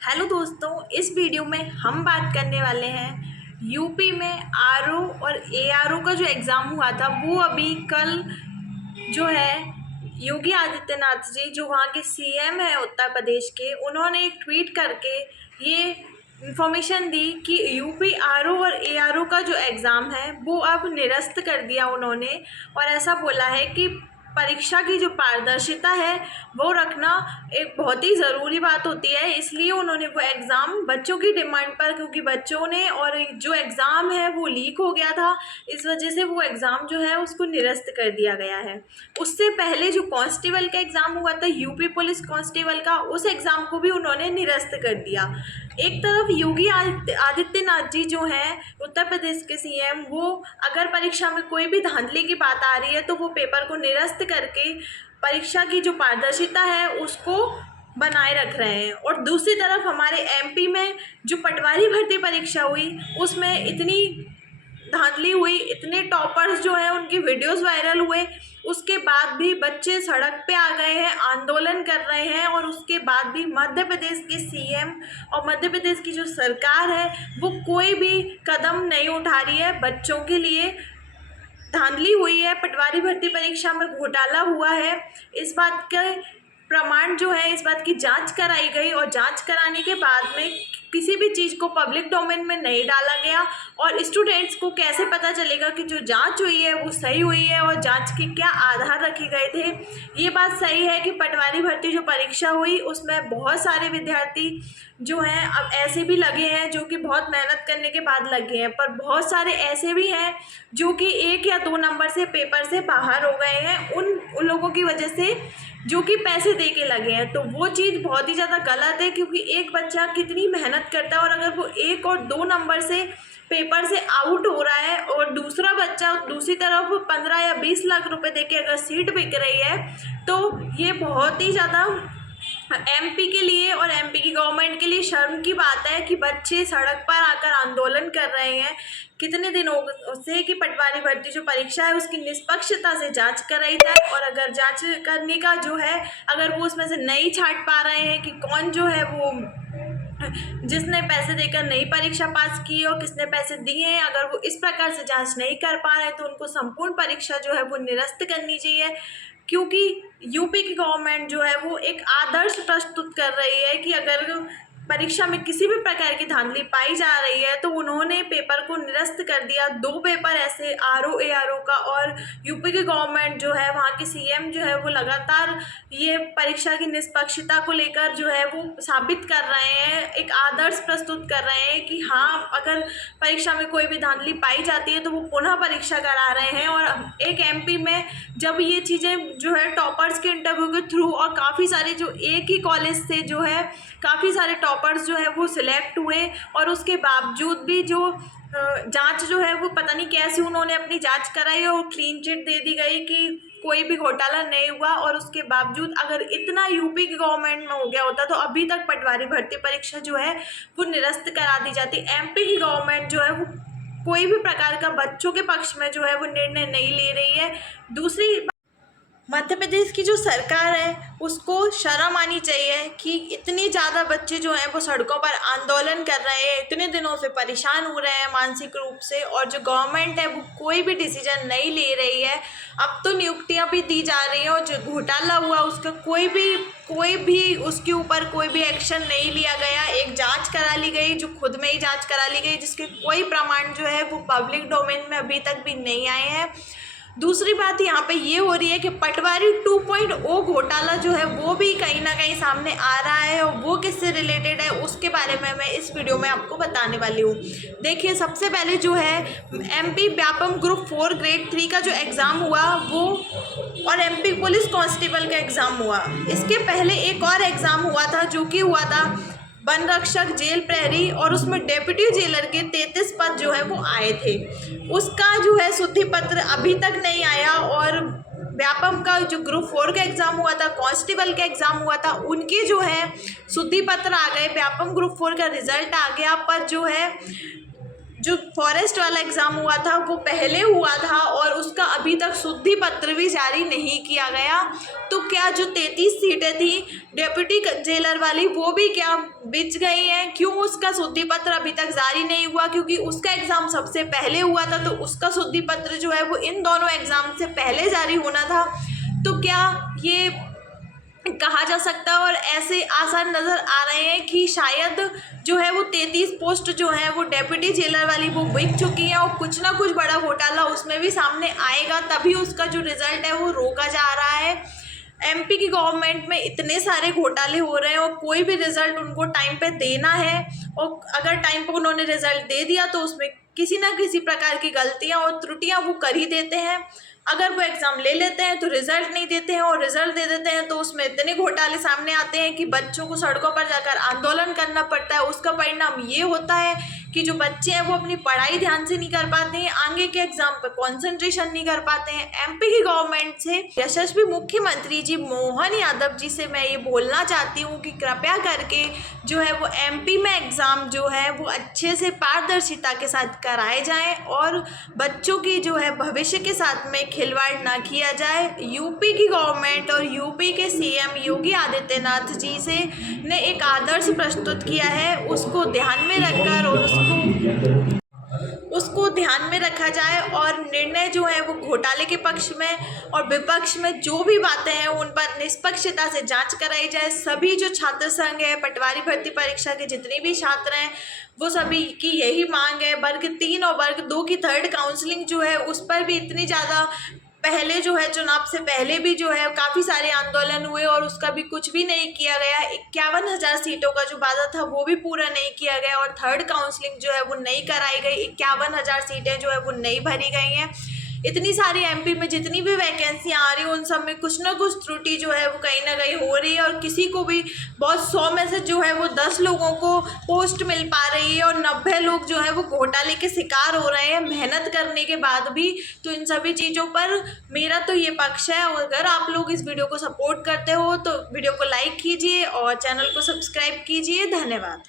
Hello दोस्तों, इस video में हम बात करने वाले हैं यूपी में आरओ और एआरओ का जो एग्ज़ाम हुआ था वो अभी कल जो है योगी आदित्यनाथ जी जो वहाँ के सीएम है उत्तर प्रदेश के, उन्होंने एक ट्वीट करके ये इंफॉर्मेशन दी कि यूपी आरओ और एआरओ का जो एग्ज़ाम है वो अब निरस्त कर दिया उन्होंने। और ऐसा बोला है कि परीक्षा की जो पारदर्शिता है वो रखना एक बहुत ही ज़रूरी बात होती है, इसलिए उन्होंने वो एग्ज़ाम बच्चों की डिमांड पर, क्योंकि बच्चों ने और जो एग्ज़ाम है वो लीक हो गया था, इस वजह से वो एग्ज़ाम जो है उसको निरस्त कर दिया गया है। उससे पहले जो कांस्टेबल का एग्ज़ाम हुआ था यूपी पुलिस कांस्टेबल का, उस एग्ज़ाम को भी उन्होंने निरस्त कर दिया। एक तरफ योगी आदित्यनाथ जी जो हैं उत्तर प्रदेश के सीएम, वो अगर परीक्षा में कोई भी धांधली की बात आ रही है तो वो पेपर को निरस्त करके परीक्षा की जो पारदर्शिता है उसको बनाए रख रहे हैं। और दूसरी तरफ हमारे एमपी में जो पटवारी भर्ती परीक्षा हुई उसमें इतनी धांधली हुई, इतने टॉपर्स जो हैं उनकी वीडियोस वायरल हुए, उसके बाद भी बच्चे सड़क पे आ गए हैं, आंदोलन कर रहे हैं, और उसके बाद भी मध्य प्रदेश के सीएम और मध्य प्रदेश की जो सरकार है वो कोई भी कदम नहीं उठा रही है बच्चों के लिए। धांधली हुई है, पटवारी भर्ती परीक्षा में घोटाला हुआ है, इस बात के प्रमाण जो है, इस बात की जांच कराई गई, और जांच कराने के बाद में किसी भी चीज़ को पब्लिक डोमेन में नहीं डाला गया। और स्टूडेंट्स को कैसे पता चलेगा कि जो जांच हुई है वो सही हुई है और जांच के क्या आधार रखे गए थे। ये बात सही है कि पटवारी भर्ती जो परीक्षा हुई उसमें बहुत सारे विद्यार्थी जो हैं अब ऐसे भी लगे हैं जो कि बहुत मेहनत करने के बाद लगे हैं, पर बहुत सारे ऐसे भी हैं जो कि 1 या 2 नंबर से पेपर से बाहर हो गए हैं उन लोगों की वजह से जो कि पैसे दे के लगे हैं। तो वो चीज़ बहुत ही ज़्यादा गलत है, क्योंकि एक बच्चा कितनी मेहनत करता है और अगर वो 1 और 2 नंबर से पेपर से आउट हो रहा है और दूसरा बच्चा दूसरी तरफ 15 या 20 लाख रुपए दे के अगर सीट बिक रही है, तो ये बहुत ही ज़्यादा एमपी के लिए और एमपी की गवर्नमेंट के लिए शर्म की बात है कि बच्चे सड़क पर आकर आंदोलन कर रहे हैं कितने दिनों से कि पटवारी भर्ती जो परीक्षा है उसकी निष्पक्षता से जांच कराई जाए। और अगर जांच करने का जो है, अगर वो उसमें से नहीं छांट पा रहे हैं कि कौन जो है वो जिसने पैसे देकर नई परीक्षा पास की और किसने पैसे दिए हैं, अगर वो इस प्रकार से जांच नहीं कर पा रहे तो उनको संपूर्ण परीक्षा जो है वो निरस्त करनी चाहिए। क्योंकि यूपी की गवर्नमेंट जो है वो एक आदर्श प्रस्तुत कर रही है कि अगर परीक्षा में किसी भी प्रकार की धांधली पाई जा रही है तो उन्होंने पेपर को निरस्त कर दिया। 2 पेपर ऐसे आरओ एआरओ का, और यूपी की गवर्नमेंट जो है, वहाँ के सीएम जो है वो लगातार ये परीक्षा की निष्पक्षता को लेकर जो है वो साबित कर रहे हैं, एक आदर्श प्रस्तुत कर रहे हैं कि हाँ, अगर परीक्षा में कोई भी धांधली पाई जाती है तो वो पुनः परीक्षा करा रहे हैं। और एक एमपी में जब ये चीज़ें जो है टॉपर्स के इंटरव्यू के थ्रू, और काफ़ी सारे जो एक ही कॉलेज से जो है काफ़ी सारे टॉपर्स जो है वो सिलेक्ट हुए, और उसके बावजूद भी जो जांच जो है वो पता नहीं कैसे उन्होंने अपनी जांच कराई और क्लीन चिट दे दी गई कि कोई भी घोटाला नहीं हुआ। और उसके बावजूद अगर इतना यूपी की गवर्नमेंट में हो गया होता तो अभी तक पटवारी भर्ती परीक्षा जो है वो निरस्त करा दी जाती। एमपी की गवर्नमेंट जो है वो कोई भी प्रकार का बच्चों के पक्ष में जो है वो निर्णय नहीं ले रही है। दूसरी, मध्य प्रदेश की जो सरकार है उसको शर्म आनी चाहिए कि इतनी ज़्यादा बच्चे जो हैं वो सड़कों पर आंदोलन कर रहे हैं, इतने दिनों से परेशान हो रहे हैं मानसिक रूप से, और जो गवर्नमेंट है वो कोई भी डिसीजन नहीं ले रही है। अब तो नियुक्तियां भी दी जा रही हैं और जो घोटाला हुआ उसका कोई भी उसके ऊपर कोई भी एक्शन नहीं लिया गया। एक जांच करा ली गई, जो खुद में ही जांच करा ली गई, जिसके कोई प्रमाण जो है वो पब्लिक डोमेन में अभी तक भी नहीं आए हैं। दूसरी बात यहाँ पे ये हो रही है कि पटवारी 2.0 घोटाला जो है वो भी कहीं ना कहीं सामने आ रहा है, और वो किससे रिलेटेड है उसके बारे में मैं इस वीडियो में आपको बताने वाली हूँ। देखिए, सबसे पहले जो है एमपी व्यापम ग्रुप 4 ग्रेड 3 का जो एग्ज़ाम हुआ वो, और एमपी पुलिस कांस्टेबल का एग्ज़ाम हुआ। इसके पहले एक और एग्ज़ाम हुआ था जो कि हुआ था वन रक्षक जेल प्रहरी, और उसमें डेप्यूटी जेलर के 33 पद जो है वो आए थे। उसका जो है शुद्धि पत्र अभी तक नहीं आया। और व्यापम का जो ग्रुप 4 का एग्ज़ाम हुआ था, कांस्टेबल का एग्ज़ाम हुआ था, उनके जो है शुद्धि पत्र आ गए, व्यापम ग्रुप 4 का रिजल्ट आ गया, पर जो है जो फॉरेस्ट वाला एग्ज़ाम हुआ था वो पहले हुआ था और उसका अभी तक शुद्धि पत्र भी जारी नहीं किया गया। तो क्या जो 33 सीटें थी डेप्यूटी जेलर वाली वो भी क्या बिछ गई हैं? क्यों उसका शुद्धि पत्र अभी तक जारी नहीं हुआ? क्योंकि उसका एग्ज़ाम सबसे पहले हुआ था, तो उसका शुद्धि पत्र जो है वो इन दोनों एग्ज़ाम से पहले जारी होना था। तो क्या ये कहा जा सकता है और ऐसे आसार नज़र आ रहे हैं कि शायद जो है वो 33 पोस्ट जो है वो डेप्यूटी जेलर वाली वो बिक चुकी है और कुछ ना कुछ बड़ा घोटाला उसमें भी सामने आएगा, तभी उसका जो रिज़ल्ट है वो रोका जा रहा है। एमपी की गवर्नमेंट में इतने सारे घोटाले हो रहे हैं और कोई भी रिज़ल्ट उनको टाइम पे देना है, और अगर टाइम पे उन्होंने रिज़ल्ट दे दिया तो उसमें किसी ना किसी प्रकार की गलतियां और त्रुटियां वो कर ही देते हैं। अगर वो एग्ज़ाम ले लेते हैं तो रिज़ल्ट नहीं देते हैं, और रिज़ल्ट दे देते हैं तो उसमें इतने घोटाले सामने आते हैं कि बच्चों को सड़कों पर जाकर आंदोलन करना पड़ता है। उसका परिणाम ये होता है कि जो बच्चे हैं वो अपनी पढ़ाई ध्यान से नहीं कर पाते हैं, आगे के एग्ज़ाम पर कॉन्सेंट्रेशन नहीं कर पाते हैं। एमपी की गवर्नमेंट से यशस्वी मुख्यमंत्री जी मोहन यादव जी से मैं ये बोलना चाहती हूँ कि कृपया करके जो है वो एमपी में एग्ज़ाम जो है वो अच्छे से पारदर्शिता के साथ कराए जाएं और बच्चों की जो है भविष्य के साथ में खिलवाड़ ना किया जाए। यूपी की गवर्नमेंट और यूपी के सीएम योगी आदित्यनाथ जी से ने एक आदर्श प्रस्तुत किया है, उसको ध्यान में रखकर और उसको ध्यान में रखा जाए और निर्णय जो है वो घोटाले के पक्ष में और विपक्ष में जो भी बातें हैं उन पर निष्पक्षता से जांच कराई जाए। सभी जो छात्र संघ है, पटवारी भर्ती परीक्षा के जितने भी छात्र हैं, वो सभी की यही मांग है। वर्ग 3 और वर्ग 2 की थर्ड काउंसलिंग जो है उस पर भी इतनी ज़्यादा पहले जो है चुनाव से पहले भी जो है काफ़ी सारे आंदोलन हुए और उसका भी कुछ भी नहीं किया गया। 51,000 सीटों का जो वादा था वो भी पूरा नहीं किया गया और थर्ड काउंसलिंग जो है वो नहीं कराई गई। 51,000 सीटें जो है वो नहीं भरी गई हैं। इतनी सारी एमपी में जितनी भी वैकेंसियाँ आ रही हैं उन सब में कुछ ना कुछ त्रुटि जो है वो कहीं ना कहीं हो रही है और किसी को भी बहुत 100 में से जो है वो 10 लोगों को पोस्ट मिल पा रही है और 90 लोग जो है वो घोटाले के शिकार हो रहे हैं मेहनत करने के बाद भी। तो इन सभी चीज़ों पर मेरा तो ये पक्ष है, और अगर आप लोग इस वीडियो को सपोर्ट करते हो तो वीडियो को लाइक कीजिए और चैनल को सब्सक्राइब कीजिए। धन्यवाद।